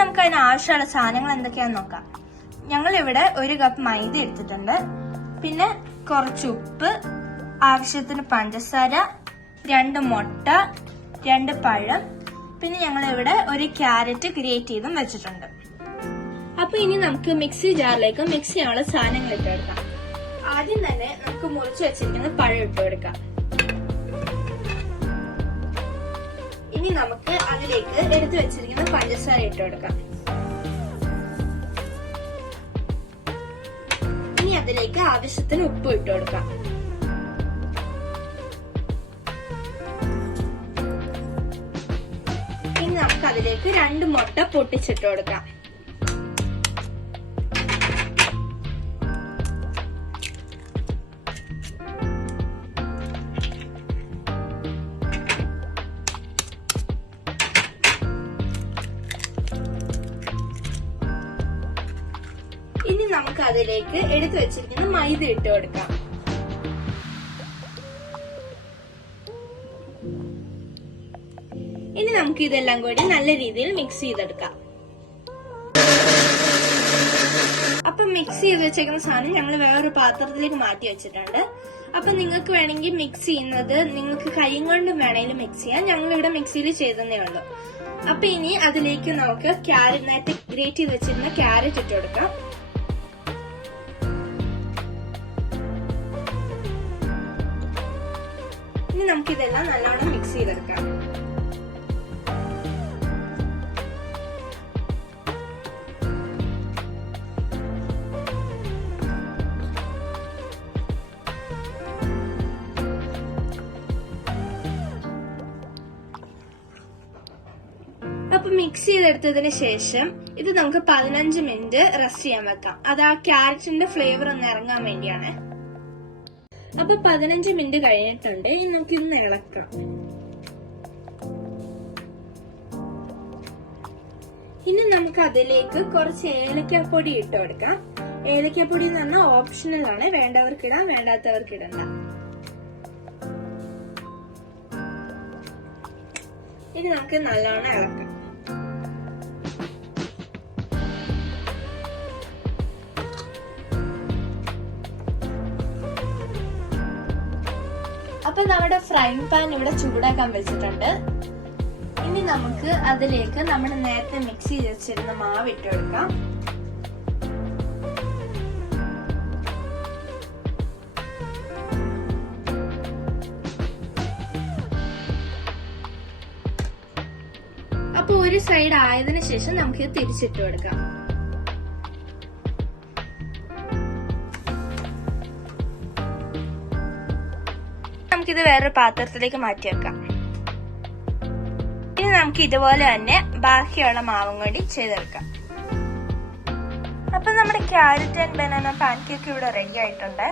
നമുക്ക് അതിന് ആവശ്യമുള്ള സാധനങ്ങൾ എന്തൊക്കെയാന്ന് നോക്കാം. ഞങ്ങൾ ഇവിടെ 1 കപ്പ് മൈദ എടുത്തിട്ടുണ്ട്, പിന്നെ കുറച്ച് ഉപ്പ്, ആവശ്യത്തിന് പഞ്ചസാര, 2 മുട്ട, 2 പഴം, പിന്നെ ഞങ്ങൾ ഇവിടെ 1 ക്യാരറ്റ് ഗ്രേറ്റ് ചെയ്തും വെച്ചിട്ടുണ്ട്. അപ്പൊ ഇനി നമുക്ക് മിക്സി ജാറിലേക്ക് മിക്സ് ചെയ്യാനുള്ള സാധനങ്ങൾ ഇട്ടെടുക്കാം. ആദ്യം തന്നെ നമുക്ക് മുറിച്ച് വെച്ചിരിക്കുന്ന പഴം ഇട്ട് കൊടുക്കാം. ഇനി നമുക്ക് അതിലേക്ക് എടുത്തു വെച്ചിരിക്കുന്ന പഞ്ചസാര ഇട്ട് കൊടുക്കാം. ഇനി അതിലേക്ക് ആവശ്യത്തിന് ഉപ്പ് ഇട്ട് കൊടുക്കാം. ഇനി നമുക്ക് അതിലേക്ക് 2 മുട്ട പൊട്ടിച്ചിട്ട് കൊടുക്കാം. ഇനി നമുക്ക് അതിലേക്ക് എടുത്തു വെച്ചിരിക്കുന്ന മൈദ ഇട്ട് കൊടുക്കാം. ഇനി നമുക്ക് ഇതെല്ലാം കൂടി നല്ല രീതിയിൽ മിക്സ് ചെയ്തെടുക്കാം. അപ്പൊ മിക്സ് ചെയ്ത് വെച്ചേക്കുന്ന സാധനം ഞങ്ങൾ വേറൊരു പാത്രത്തിലേക്ക് മാറ്റി വെച്ചിട്ടുണ്ട്. അപ്പൊ നിങ്ങൾക്ക് വേണമെങ്കിൽ മിക്സ് ചെയ്യുന്നത് നിങ്ങൾക്ക് കൈ കൊണ്ടും വേണമെങ്കിലും മിക്സ് ചെയ്യാം. ഞങ്ങൾ ഇവിടെ മിക്സിയിൽ ചെയ്തതേ ഉള്ളൂ. അപ്പൊ ഇനി അതിലേക്ക് നമുക്ക് നേരത്തെ ഗ്രേറ്റ് ചെയ്ത് വെച്ചിരുന്ന ക്യാരറ്റ് ഇട്ട് കൊടുക്കാം. ഇനി നമുക്കിതെല്ലാം നല്ലോണം മിക്സ് ചെയ്തെടുക്കാം. അപ്പൊ മിക്സ് ചെയ്തെടുത്തതിന് ശേഷം ഇത് നമുക്ക് 15 മിനിറ്റ് റെസ്റ്റ് ചെയ്യാൻ വെക്കാം. അത് ആ ക്യാരറ്റിന്റെ ഫ്ലേവർ ഒന്ന് ഇറങ്ങാൻ വേണ്ടിയാണ്. അപ്പൊ 15 മിനിറ്റ് കഴിഞ്ഞിട്ടുണ്ട്. ഇനി നമുക്ക് ഇന്ന് ഇളക്കാം. ഇനി നമുക്ക് അതിലേക്ക് കുറച്ച് ഏലക്കാപ്പൊടി ഇട്ട് കൊടുക്കാം. ഏലക്കാപ്പൊടി എന്ന് പറഞ്ഞാൽ ഓപ്ഷണൽ ആണ്, വേണ്ടവർക്കിടാം, വേണ്ടാത്തവർക്കിടണ്ട. ഇനി നമുക്ക് നല്ലോണം ഇളക്കാം. അപ്പൊ നമ്മുടെ ഫ്രൈങ് പാൻ ഇവിടെ ചൂടാക്കാൻ വെച്ചിട്ടുണ്ട്. ഇനി നമുക്ക് അതിലേക്ക് നമ്മൾ നേരത്തെ മിക്സ് ചെയ്ത് വെച്ചിരുന്ന മാവ് ഇട്ട് കൊടുക്കാം. അപ്പൊ ഒരു സൈഡ് ആയതിനു ശേഷം നമുക്ക് ഇത് തിരിച്ചിട്ട് കൊടുക്കാം. നമുക്കിത് വേറൊരു പാത്രത്തിലേക്ക് മാറ്റി വെക്കാം. ഇനി നമുക്ക് ഇതുപോലെ തന്നെ ബാക്കിയുള്ള മാവും കൂടി ചെയ്തെടുക്കാം. അപ്പൊ നമ്മുടെ ക്യാരറ്റ് ആൻഡ് ബനാന പാൻകേക്ക് ഇവിടെ റെഡി ആയിട്ടുണ്ട്.